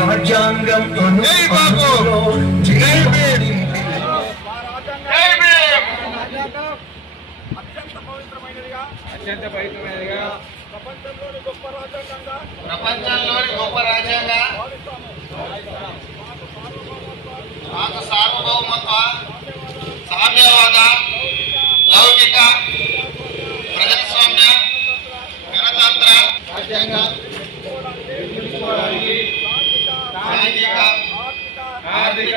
రాజ్యాంగం అత్యంత పవిత్రమైనదిగా అత్యంత పవిత్రమైనదిగా ప్రపంచంలోని గొప్ప రాజ్యాంగంగా ప్రపంచంలోని గొప్ప రాజ్యాంగ సామ్యవాద లౌకిక ప్రజాస్వామ్య గణతంత్ర రాజ్యాంగ సాంఘిక ఆర్థిక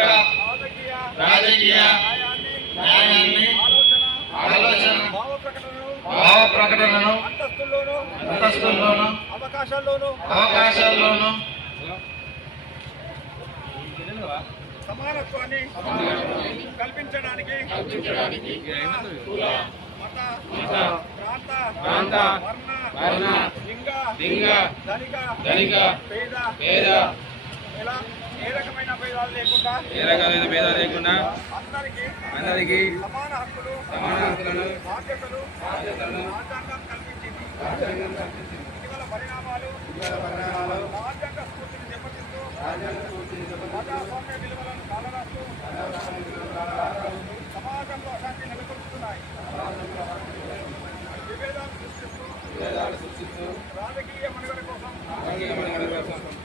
రాజకీయ న్యాయాన్ని ఆలోచన భావ ప్రకటనను భావ అంతస్తుల్లోను అవకాశాల్లోనూ అవకాశాల్లోను. సమానత్వాన్ని కల్పించడానికి మత ప్రాంత ప్రాంత, వర్ణ వర్ణ, లింగ లింగ, ధనిక ధనిక, పేద పేద ఏ రకమైన భేదాలు లేకుండా ఏ రకమైన భేదాలు లేకుండా అందరికీ అందరికీ సమాన హక్కులు సమాన హక్కులను బాధ్యతలు బాధ్యతలను రాజ్యాంగం కల్పించింది. రాజకీయ మనుగడ కోసం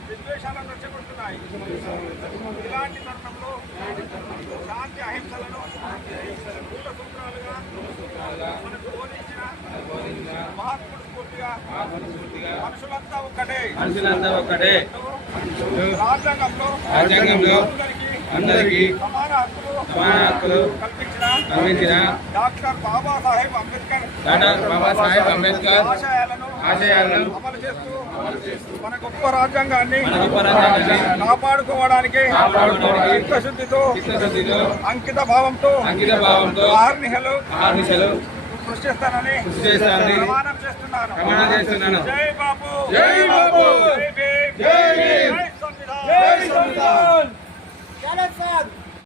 విద్వేషాలను రెచ్చగొడుతున్నాయి. ఇలాంటి తరుణంలో శాంతి అహింసలను మూల సూత్రాలుగా మనకు బోధించిన మహాత్ముడు స్ఫూర్తిగా మనుషులంతా ఒక్కటే. మనుషులంతా ఒక్కటే. రాజ్యాంగంలో రాజ్యాంగంలో అందరికీ సమాన హక్కులు కల్పించిన డాక్టర్ బాబాసాహెబ్ అంబేద్కర్ డాక్టర్ బాబాసాహెబ్ అంబేద్కర్ ఆశయాలను ఆశయాలను అమలు చేస్తూ మన గొప్ప రాజ్యాంగాన్ని కాపాడుకోవడానికి చిత్తశుద్ధితో అంకిత భావంతో అంకిత భావంతో ఆర్నిహలు ఆర్నిశలు కృషి చేస్తానని కృషి చేస్తానని ప్రమాణం చేస్తున్నాను ప్రమాణం చేస్తున్నాను. జై బాబు జై బాబు.